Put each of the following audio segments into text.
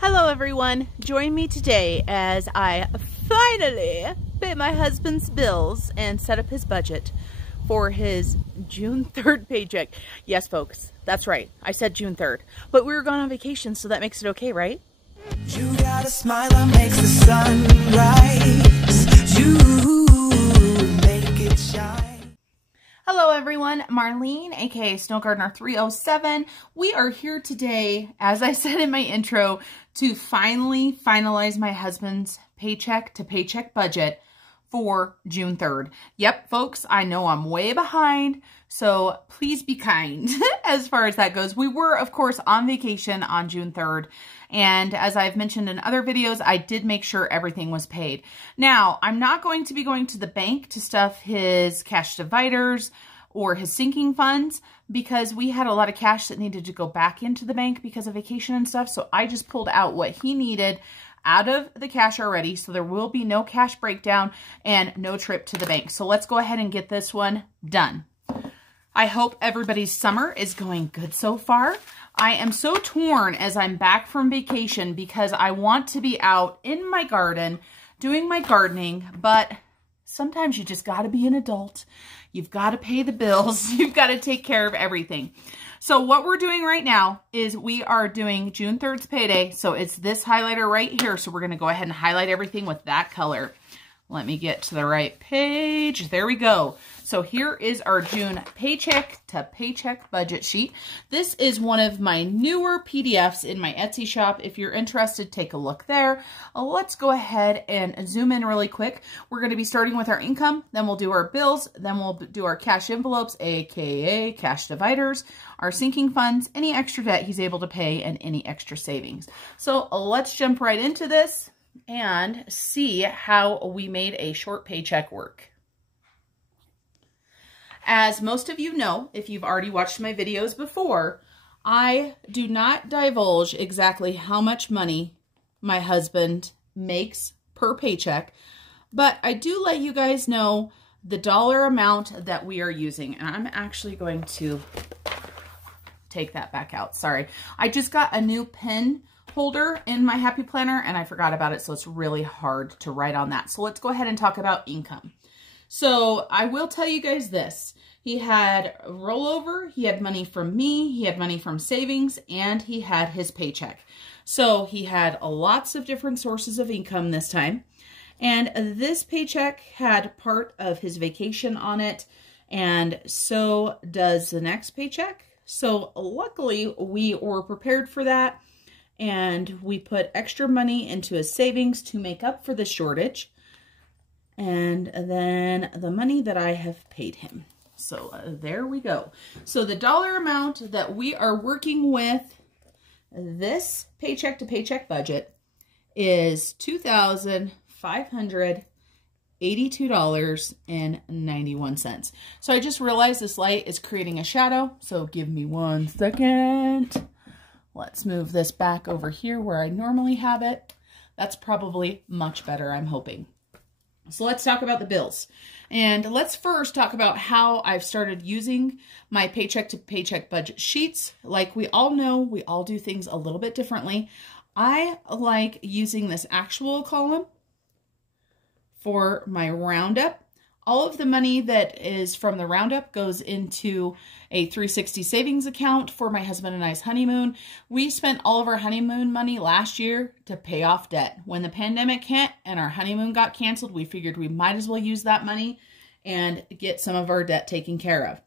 Hello everyone, join me today as I finally pay my husband's bills and set up his budget for his June 3rd paycheck. Yes folks, that's right, I said June 3rd, but we were gone on vacation, so that makes it okay, right? You got a smile that makes the sun rise. You make it shine. Hello everyone, Marlene, aka Snow Gardener 307. We are here today, as I said in my intro, to finally finalize my husband's paycheck to paycheck budget for June 3rd. Yep, folks, I know I'm way behind, so please be kind as far as that goes. We were, of course, on vacation on June 3rd, and as I've mentioned in other videos, I did make sure everything was paid. Now, I'm not going to be going to the bank to stuff his cash dividers or his sinking funds because we had a lot of cash that needed to go back into the bank because of vacation and stuff, so I just pulled out what he needed out of the cash already, so there will be no cash breakdown and no trip to the bank. So let's go ahead and get this one done. I hope everybody's summer is going good so far. I am so torn as I'm back from vacation because I want to be out in my garden doing my gardening, but sometimes you just got to be an adult. You've got to pay the bills. You've got to take care of everything. So what we're doing right now is we are doing June 3rd's payday. So it's this highlighter right here. So we're going to go ahead and highlight everything with that color. Let me get to the right page. There we go. So here is our June paycheck to paycheck budget sheet. This is one of my newer PDFs in my Etsy shop. If you're interested, take a look there. Let's go ahead and zoom in really quick. We're going to be starting with our income, then we'll do our bills, then we'll do our cash envelopes, aka cash dividers, our sinking funds, any extra debt he's able to pay, and any extra savings. So let's jump right into this and see how we made a short paycheck work. As most of you know, if you've already watched my videos before, I do not divulge exactly how much money my husband makes per paycheck, but I do let you guys know the dollar amount that we are using. And I'm actually going to take that back out. Sorry. I just got a new pen holder in my Happy Planner and I forgot about it, so it's really hard to write on that. So let's go ahead and talk about income. So I will tell you guys this. He had rollover, he had money from me, he had money from savings, and he had his paycheck. So he had lots of different sources of income this time. And this paycheck had part of his vacation on it, and so does the next paycheck. So luckily we were prepared for that, and we put extra money into his savings to make up for the shortage. And then the money that I have paid him. So there we go. So the dollar amount that we are working with this paycheck to paycheck budget is $2,582.91. So I just realized this light is creating a shadow. So give me 1 second. Let's move this back over here where I normally have it. That's probably much better, I'm hoping. So let's talk about the bills. And let's first talk about how I've started using my paycheck to paycheck budget sheets. Like we all know, we all do things a little bit differently. I like using this actual column for my roundup. All of the money that is from the roundup goes into a 360 savings account for my husband and I's honeymoon. We spent all of our honeymoon money last year to pay off debt. When the pandemic hit and our honeymoon got canceled, we figured we might as well use that money and get some of our debt taken care of.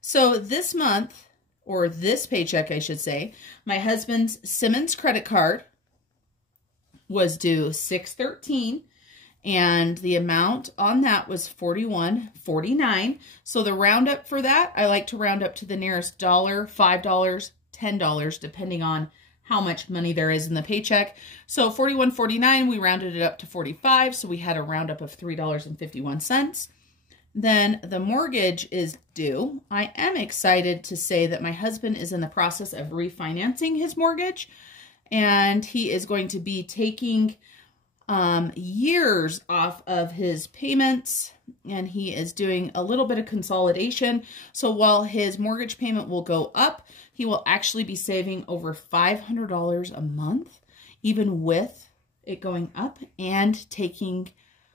So this month, or this paycheck, I should say, my husband's Simmons credit card was due 6/13. And the amount on that was $41.49. So the roundup for that, I like to round up to the nearest dollar, $5, $10, depending on how much money there is in the paycheck. So $41.49, we rounded it up to 45. So we had a roundup of $3.51. Then the mortgage is due. I am excited to say that my husband is in the process of refinancing his mortgage. And he is going to be taking years off of his payments, and he is doing a little bit of consolidation. So while his mortgage payment will go up, he will actually be saving over $500 a month even with it going up and taking,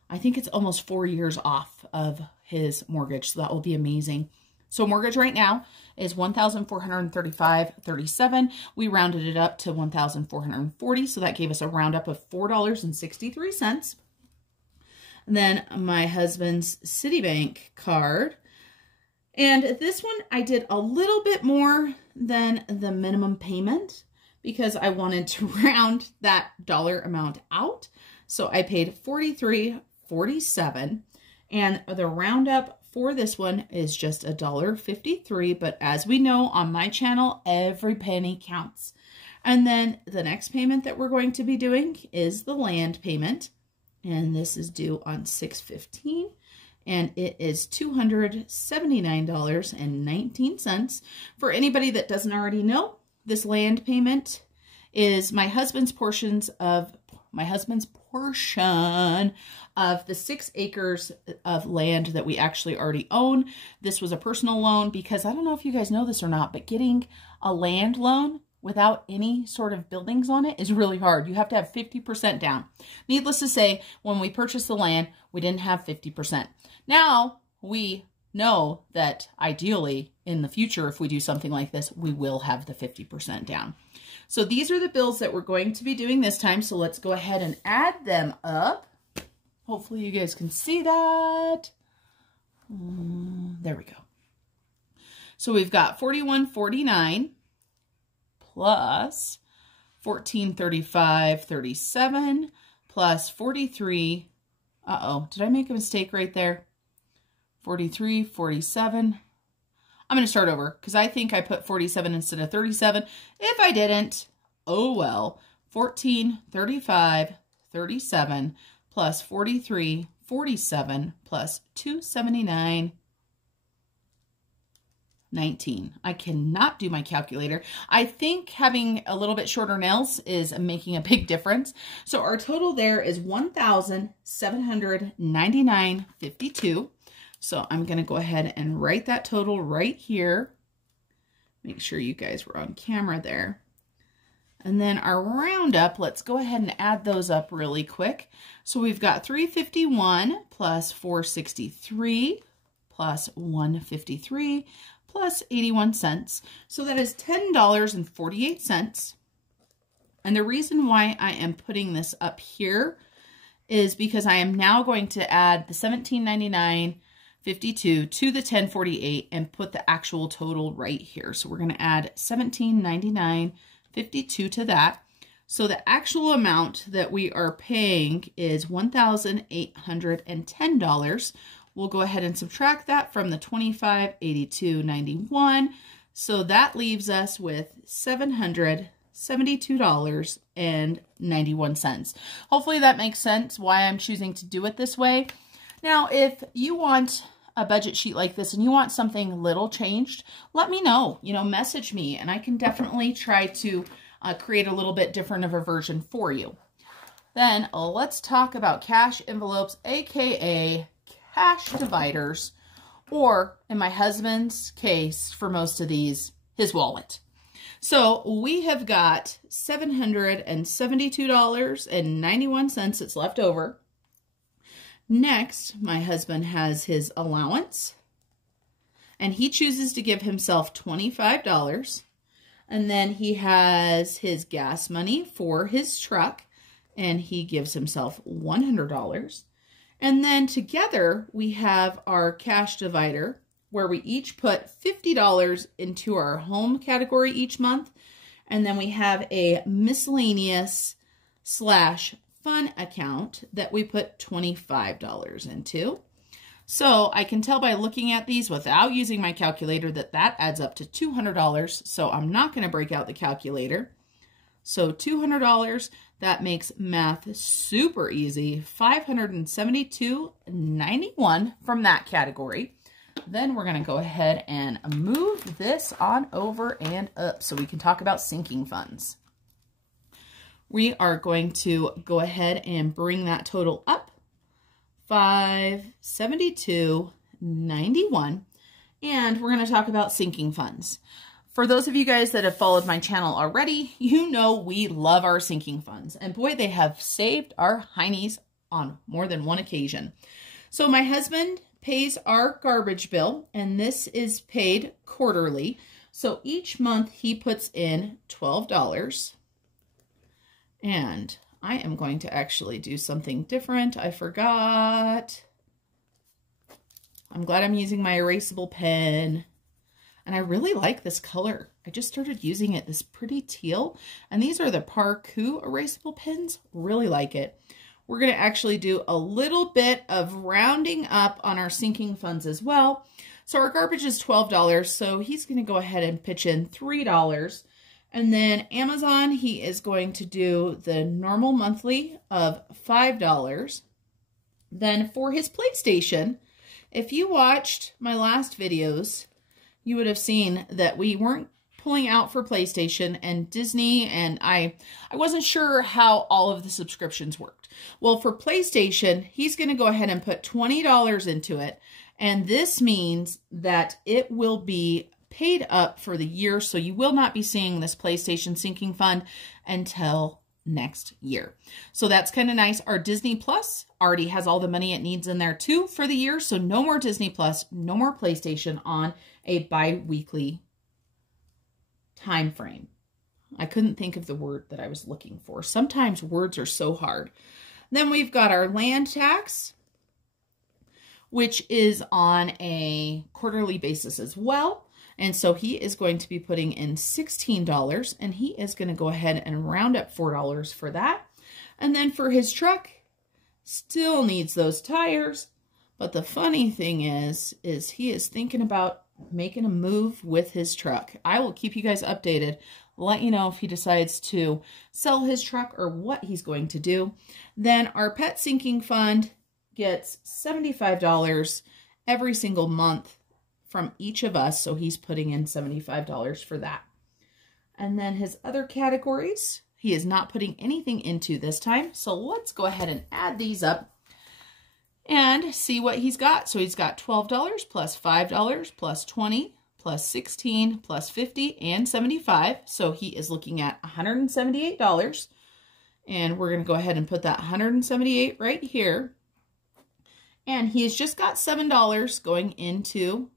I think it's almost 4 years off of his mortgage. So that will be amazing. So mortgage right now is $1,435.37. We rounded it up to $1,440. So that gave us a roundup of $4.63. And then my husband's Citibank card. And this one I did a little bit more than the minimum payment because I wanted to round that dollar amount out. So I paid $43.47, and the roundup for this one is just $1.53. But as we know on my channel, every penny counts. And then the next payment that we're going to be doing is the land payment. And this is due on 6/15. And it is $279.19. For anybody that doesn't already know, this land payment is my husband's portion of the 6 acres of land that we actually already own. This was a personal loan because I don't know if you guys know this or not, but getting a land loan without any sort of buildings on it is really hard. You have to have 50% down. Needless to say, when we purchased the land, we didn't have 50%. Now we know that ideally in the future, if we do something like this, we will have the 50% down. So these are the bills that we're going to be doing this time. So let's go ahead and add them up. Hopefully you guys can see that. There we go. So we've got $41.49 plus $14.35.37 plus 43. Uh-oh, did I make a mistake right there? 43.47. I'm going to start over because I think I put 47 instead of 37. If I didn't, oh well. 14.35.37 plus 43.47 plus 279.19. I cannot do my calculator. I think having a little bit shorter nails is making a big difference. So our total there is $1,799.52. So I'm going to go ahead and write that total right here. Make sure you guys were on camera there. And then our roundup, let's go ahead and add those up really quick. So we've got 351 plus 463 plus 153 plus 81 cents. So that is $10.48. And the reason why I am putting this up here is because I am now going to add the $17.99.52 to the $10.48 and put the actual total right here. So we're going to add $17.99.52 to that. So the actual amount that we are paying is $1,810. We'll go ahead and subtract that from the $25.82.91. So that leaves us with $772.91. Hopefully that makes sense why I'm choosing to do it this way. Now, if you want a budget sheet like this and you want something little changed, let me know. Message me and I can definitely try to create a little bit different of a version for you. Then let's talk about cash envelopes, aka cash dividers, or in my husband's case, for most of these, his wallet. So we have got $772.91 that's left over. Next, my husband has his allowance, and he chooses to give himself $25. And then he has his gas money for his truck, and he gives himself $100. And then together we have our cash divider, where we each put $50 into our home category each month. And then we have a miscellaneous / fun account that we put $25 into. So I can tell by looking at these without using my calculator that that adds up to $200. So I'm not going to break out the calculator. So $200, that makes math super easy. $572.91 from that category. Then we're going to go ahead and move this on over and up so we can talk about sinking funds. We are going to go ahead and bring that total up, $572.91, and we're going to talk about sinking funds. For those of you guys that have followed my channel already, you know we love our sinking funds. And boy, they have saved our heinies on more than one occasion. So my husband pays our garbage bill, and this is paid quarterly. So each month he puts in $12. And I am going to actually do something different. I forgot. I'm glad I'm using my erasable pen. And I really like this color. I just started using it, this pretty teal. And these are the Parku erasable pens. Really like it. We're going to actually do a little bit of rounding up on our sinking funds as well. So our garbage is $12. So he's going to go ahead and pitch in $3. And then Amazon, he is going to do the normal monthly of $5. Then for his PlayStation, if you watched my last videos, you would have seen that we weren't pulling out for PlayStation and Disney, and I wasn't sure how all of the subscriptions worked. Well, for PlayStation, he's going to go ahead and put $20 into it, and this means that it will be paid up for the year, so you will not be seeing this PlayStation sinking fund until next year. So that's kind of nice. Our Disney Plus already has all the money it needs in there too for the year, so no more Disney Plus, no more PlayStation on a bi-weekly time frame. I couldn't think of the word that I was looking for. Sometimes words are so hard. Then we've got our land tax, which is on a quarterly basis as well. And so he is going to be putting in $16, and he is going to go ahead and round up $4 for that. And then for his truck, still needs those tires. But the funny thing is he is thinking about making a move with his truck. I will keep you guys updated, let you know if he decides to sell his truck or what he's going to do. Then our pet sinking fund gets $75 every single month from each of us, so he's putting in $75 for that. And then his other categories, he is not putting anything into this time, so let's go ahead and add these up and see what he's got. So he's got $12 plus $5 plus $20 plus $16 plus $50 and $75. So he is looking at $178. And we're going to go ahead and put that $178 right here. And he's just got $7 going into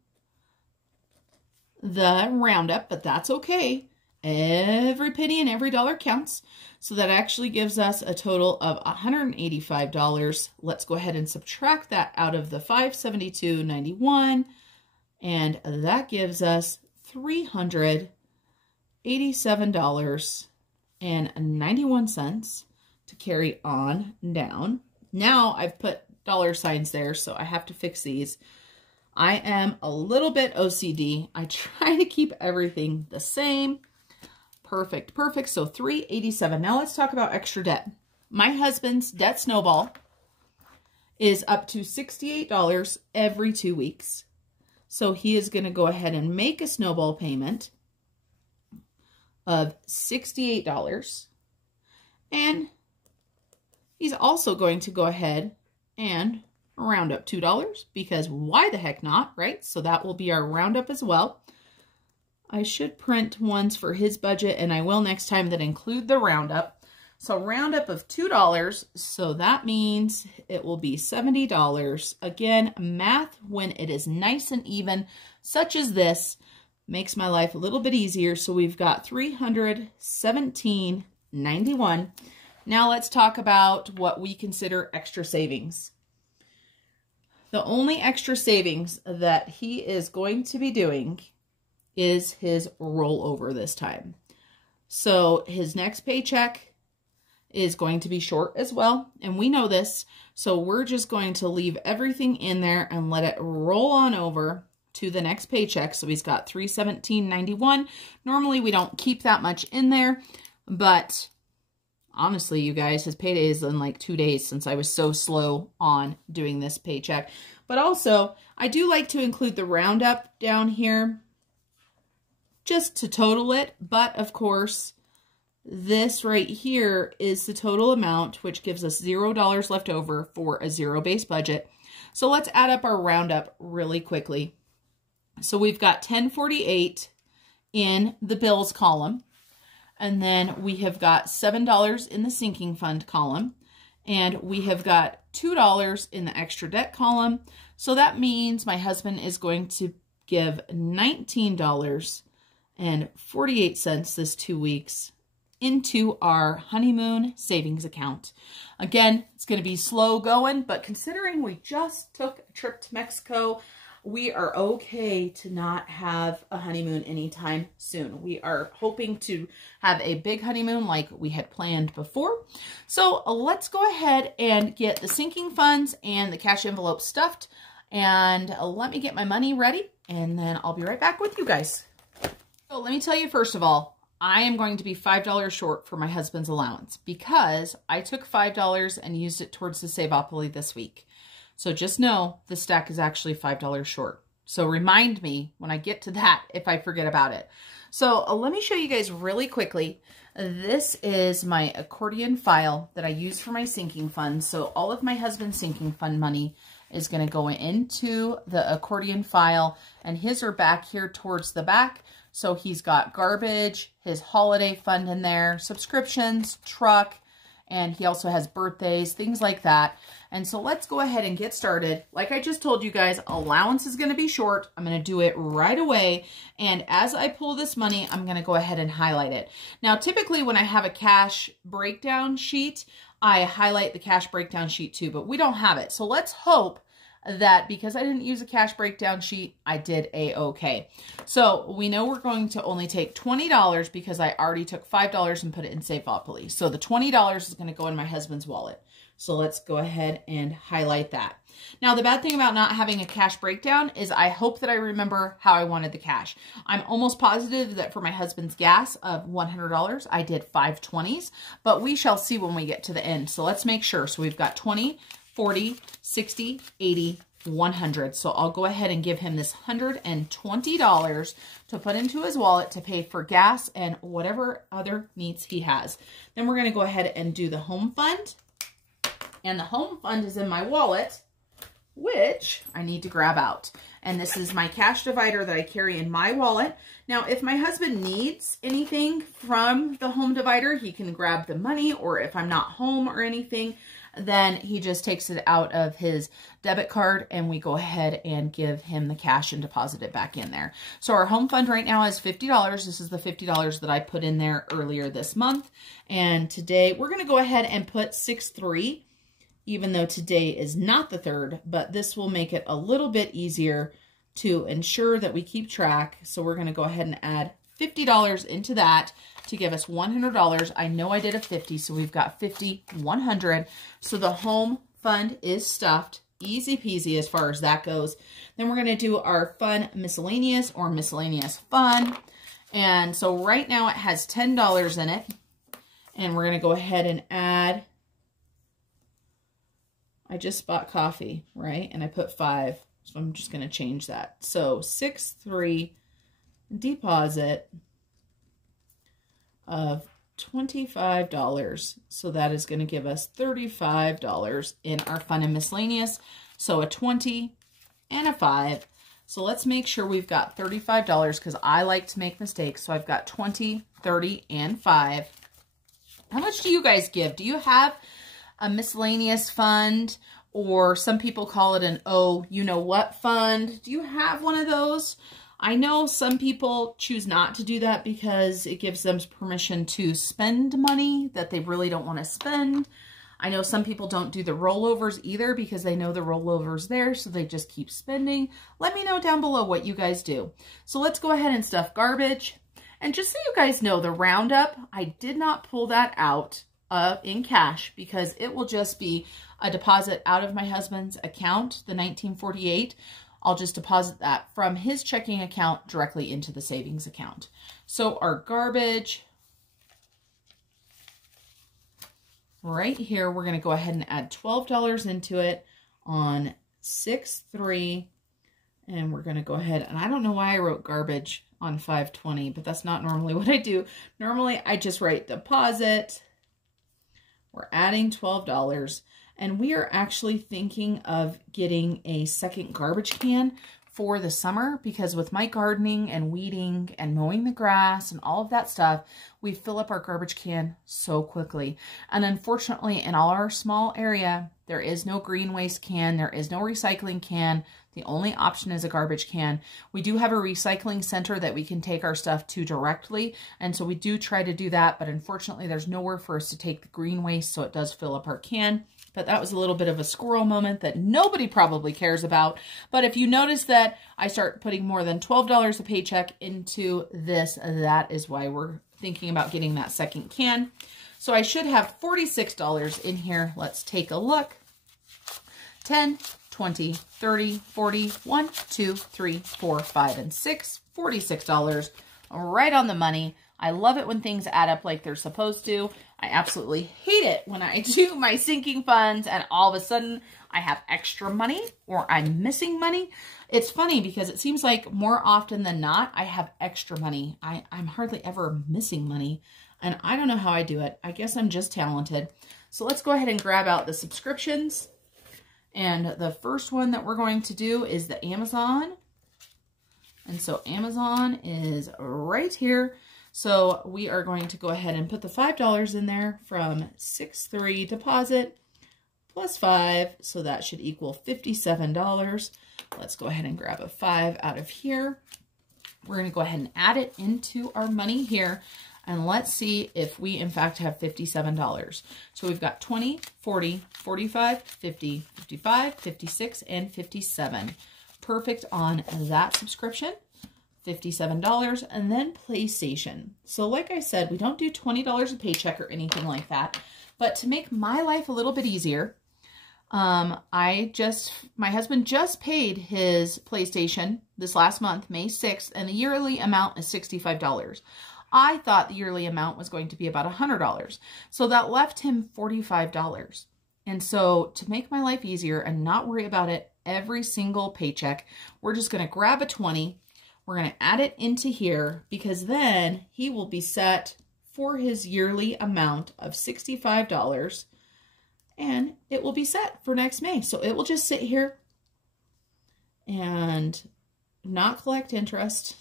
the roundup, but that's okay. Every penny and every dollar counts. So that actually gives us a total of $185. Let's go ahead and subtract that out of the $572.91. And that gives us $387.91 to carry on down. Now I've put dollar signs there, so I have to fix these. I am a little bit OCD. I try to keep everything the same. Perfect, perfect. So $387. Now let's talk about extra debt. My husband's debt snowball is up to $68 every 2 weeks. So he is going to go ahead and make a snowball payment of $68. And he's also going to go ahead and round up $2 because why the heck not, right? So that will be our roundup as well. I should print ones for his budget, and I will next time, that include the roundup. So roundup of $2, so that means it will be $70. Again, math when it is nice and even, such as this, makes my life a little bit easier. So we've got $317.91. Now let's talk about what we consider extra savings. The only extra savings that he is going to be doing is his rollover this time. So his next paycheck is going to be short as well, and we know this, so we're just going to leave everything in there and let it roll on over to the next paycheck. So he's got $317.91. Normally we don't keep that much in there, but honestly, you guys, his payday is in like 2 days since I was so slow on doing this paycheck. But also, I do like to include the roundup down here just to total it. But of course, this right here is the total amount, which gives us $0 left over for a zero-based budget. So let's add up our roundup really quickly. So we've got $1048 in the bills column. And then we have got $7 in the sinking fund column. And we have got $2 in the extra debt column. So that means my husband is going to give $19.48 this 2 weeks into our honeymoon savings account. Again, it's going to be slow going, but considering we just took a trip to Mexico, we are okay to not have a honeymoon anytime soon. We are hoping to have a big honeymoon like we had planned before. So let's go ahead and get the sinking funds and the cash envelope stuffed. And let me get my money ready, and then I'll be right back with you guys. So let me tell you, first of all, I am going to be $5 short for my husband's allowance because I took $5 and used it towards the Savopoly this week. So just know the stack is actually $5 short. So remind me when I get to that if I forget about it. So let me show you guys really quickly. This is my accordion file that I use for my sinking fund. So all of my husband's sinking fund money is going to go into the accordion file, and his are back here towards the back. So he's got garbage, his holiday fund in there, subscriptions, truck, and he also has birthdays, things like that. And so let's go ahead and get started. Like I just told you guys, allowance is going to be short. I'm going to do it right away. And as I pull this money, I'm going to go ahead and highlight it. Now, typically when I have a cash breakdown sheet, I highlight the cash breakdown sheet too, but we don't have it. So let's hope that because I didn't use a cash breakdown sheet, I did a-okay. So we know we're going to only take $20 because I already took $5 and put it in Savopoly. So the $20 is going to go in my husband's wallet. So let's go ahead and highlight that. Now, the bad thing about not having a cash breakdown is I hope that I remember how I wanted the cash. I'm almost positive that for my husband's gas of $100, I did 5 20s, but we shall see when we get to the end. So let's make sure. So we've got 20, 40, 60, 80, 100. So I'll go ahead and give him this $120 to put into his wallet to pay for gas and whatever other needs he has. Then we're going to go ahead and do the home fund. And the home fund is in my wallet, which I need to grab out. And this is my cash divider that I carry in my wallet. Now, if my husband needs anything from the home divider, he can grab the money, or if I'm not home or anything, then he just takes it out of his debit card and we go ahead and give him the cash and deposit it back in there. So our home fund right now is $50. This is the $50 that I put in there earlier this month. And today we're going to go ahead and put 6-3, even though today is not the 3rd, but this will make it a little bit easier to ensure that we keep track. So we're going to go ahead and add $50 into that to give us $100. I know I did a 50, so we've got 50, 100. So the home fund is stuffed. Easy peasy as far as that goes. Then we're going to do our fun miscellaneous or miscellaneous fun. And so right now it has $10 in it. And we're going to go ahead and add, I just bought coffee, right? And I put 5. So I'm just going to change that. So 6-3 deposit of $25. So that is going to give us $35 in our fun and miscellaneous. So a 20 and a 5. So let's make sure we've got $35 because I like to make mistakes. So I've got 20, 30, and 5. How much do you guys give? Do you have a miscellaneous fund, or some people call it an oh, you know what fund? Do you have one of those? I know some people choose not to do that because it gives them permission to spend money that they really don't want to spend. I know some people don't do the rollovers either because they know the rollover's there, so they just keep spending. Let me know down below what you guys do. So let's go ahead and stuff garbage. And just so you guys know, the roundup, I did not pull that out in cash because it will just be a deposit out of my husband's account, the 1948. I'll just deposit that from his checking account directly into the savings account. So our garbage, right here, we're going to go ahead and add $12 into it on 6-3. And we're going to go ahead, and I don't know why I wrote garbage on 520, but that's not normally what I do. Normally, I just write deposit. We're adding $12. And we are actually thinking of getting a second garbage can for the summer because with my gardening and weeding and mowing the grass and all of that stuff, we fill up our garbage can so quickly. And unfortunately, in all our small area, there is no green waste can. There is no recycling can. The only option is a garbage can. We do have a recycling center that we can take our stuff to directly. And so we do try to do that. But unfortunately, there's nowhere for us to take the green waste. So it does fill up our can. But that was a little bit of a squirrel moment that nobody probably cares about. But if you notice that I start putting more than $12 a paycheck into this, that is why we're thinking about getting that second can. So I should have $46 in here. Let's take a look. 10, 20, 30, 40, 1, 2, 3, 4, 5, and 6. $46. Right on the money. I love it when things add up like they're supposed to. I absolutely hate it when I do my sinking funds and all of a sudden I have extra money or I'm missing money. It's funny because it seems like more often than not, I have extra money. I'm hardly ever missing money. And I don't know how I do it. I guess I'm just talented. So let's go ahead and grab out the subscriptions. And the first one that we're going to do is the Amazon. And so Amazon is right here. So we are going to go ahead and put the $5 in there from 6.3 deposit plus 5. So that should equal $57. Let's go ahead and grab a 5 out of here. We're going to go ahead and add it into our money here. And let's see if we, in fact, have $57. So we've got 20, 40, 45, 50, 55, 56, and 57. Perfect on that subscription. $57. And then PlayStation. So like I said, we don't do $20 a paycheck or anything like that. But to make my life a little bit easier, my husband just paid his PlayStation this last month, May 6th, and the yearly amount is $65. I thought the yearly amount was going to be about $100. So that left him $45. And so to make my life easier and not worry about it every single paycheck, we're just going to grab a 20. We're going to add it into here because then he will be set for his yearly amount of $65 and it will be set for next May. So it will just sit here and not collect interest.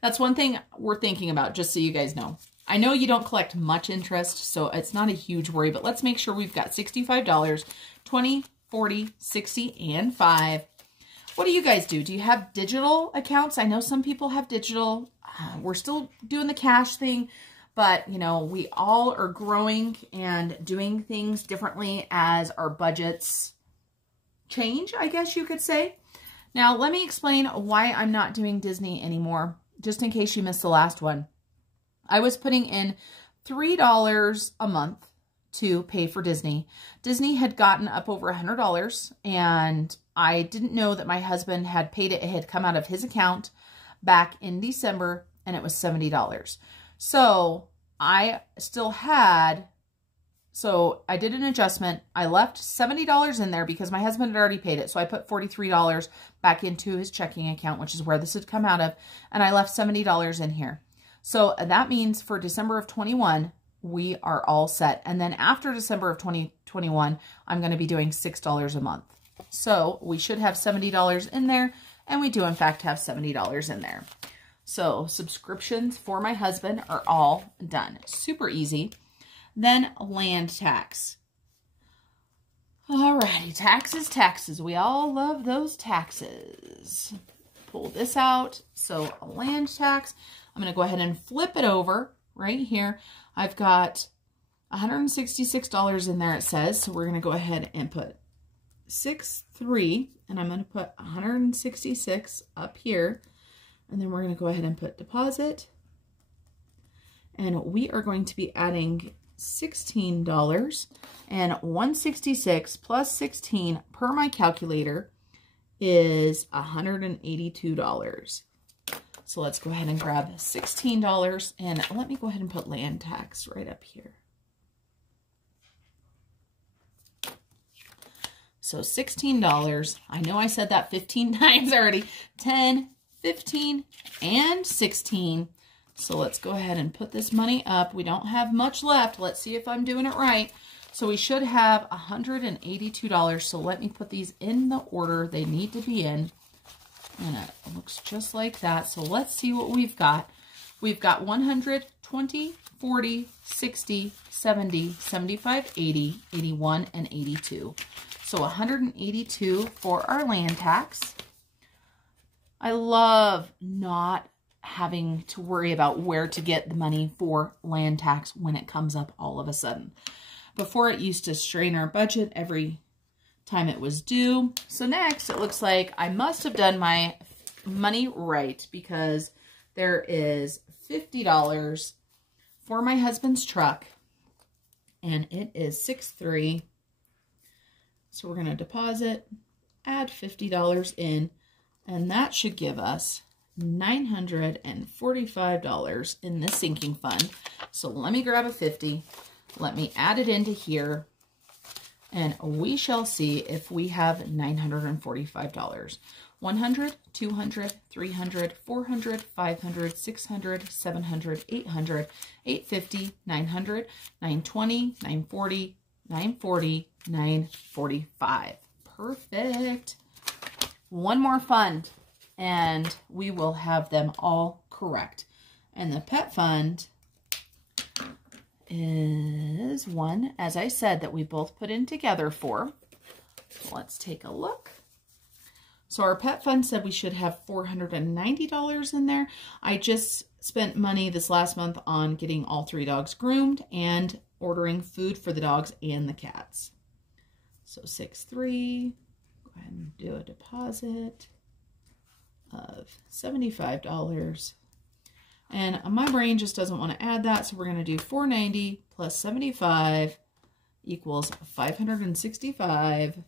That's one thing we're thinking about, just so you guys know. I know you don't collect much interest, so it's not a huge worry, but let's make sure we've got $65, 20, 40, 60, and 5. What do you guys do? Do you have digital accounts? I know some people have digital. We're still doing the cash thing, but you know, we all are growing and doing things differently as our budgets change, I guess you could say. Now, let me explain why I'm not doing Disney anymore, just in case you missed the last one. I was putting in $3 a month to pay for Disney. Disney had gotten up over $100, and I didn't know that my husband had paid it. It had come out of his account back in December, and it was $70. So I still had... So I did an adjustment. I left $70 in there because my husband had already paid it. So I put $43 back into his checking account, which is where this had come out of. And I left $70 in here. So that means for December of 21, we are all set. And then after December of 2021, I'm going to be doing $6 a month. So we should have $70 in there. And we do, in fact, have $70 in there. So subscriptions for my husband are all done. Super easy. Then land tax. Alrighty, taxes. We all love those taxes. Pull this out. So a land tax. I'm going to go ahead and flip it over right here. I've got $166 in there, it says. So we're going to go ahead and put 6.3, and I'm going to put 166 up here. And then we're going to go ahead and put deposit. And we are going to be adding $16, and 166 plus 16 per my calculator is $182. So let's go ahead and grab $16, and let me go ahead and put land tax right up here. So $16. I know I said that 15 times already. 10, 15, and 16. So let's go ahead and put this money up. We don't have much left. Let's see if I'm doing it right. So we should have $182. So let me put these in the order they need to be in. And it looks just like that. So let's see what we've got. We've got 100, 20, 40, 60, 70, 75, 80, 81, and 82. So 182 for our land tax. I love not having to worry about where to get the money for land tax when it comes up all of a sudden. Before, it used to strain our budget every time it was due. So next, it looks like I must have done my money right, because there is $50 for my husband's truck, and it is 6-3. So we're going to deposit, add $50 in, and that should give us $945 in this sinking fund. So let me grab a 50. Let me add it into here, and we shall see if we have $945. 100, 200, 300, 400, 500, 600, 700, 800, 850, 900, 920, 940, 940, 945. Perfect. One more fund, and we will have them all correct. And the pet fund is one, as I said, that we both put in together for. Let's take a look. So our pet fund said we should have $490 in there. I just spent money this last month on getting all 3 dogs groomed and ordering food for the dogs and the cats. So 6-3, go ahead and do a deposit of $75. And my brain just doesn't want to add that, so we're going to do 490 plus 75 equals 565.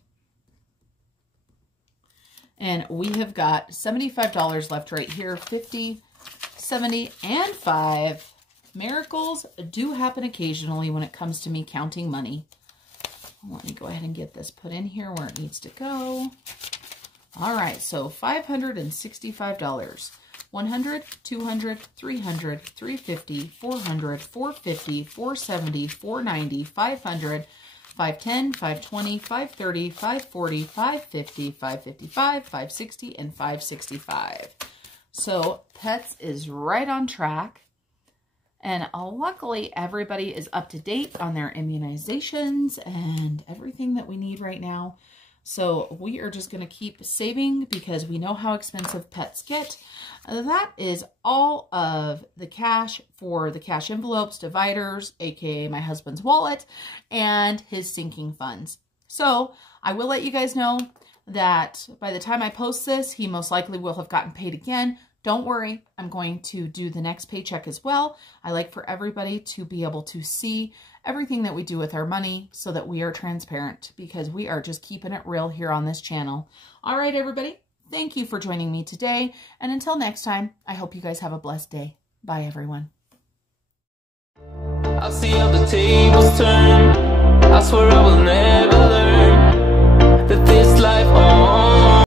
And we have got $75 left right here. 50, 70, and 5. Miracles do happen occasionally when it comes to me counting money. Let me go ahead and get this put in here where it needs to go. All right, so $565. 100, 200, 300, 350, 400, 450, 470, 490, 500, 510, 520, 530, 540, 550, 555, 560, and 565. So pets is right on track. And luckily, everybody is up to date on their immunizations and everything that we need right now. So we are just going to keep saving because we know how expensive pets get. That is all of the cash for the cash envelopes, dividers, aka my husband's wallet, and his sinking funds. So I will let you guys know that by the time I post this, he most likely will have gotten paid again. Don't worry, I'm going to do the next paycheck as well. I like for everybody to be able to see everything that we do with our money so that we are transparent, because we are just keeping it real here on this channel. All right, everybody, thank you for joining me today. And until next time, I hope you guys have a blessed day. Bye, everyone. I see how the tables turn. I swear I will never